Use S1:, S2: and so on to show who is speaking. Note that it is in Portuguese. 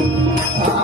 S1: Ah.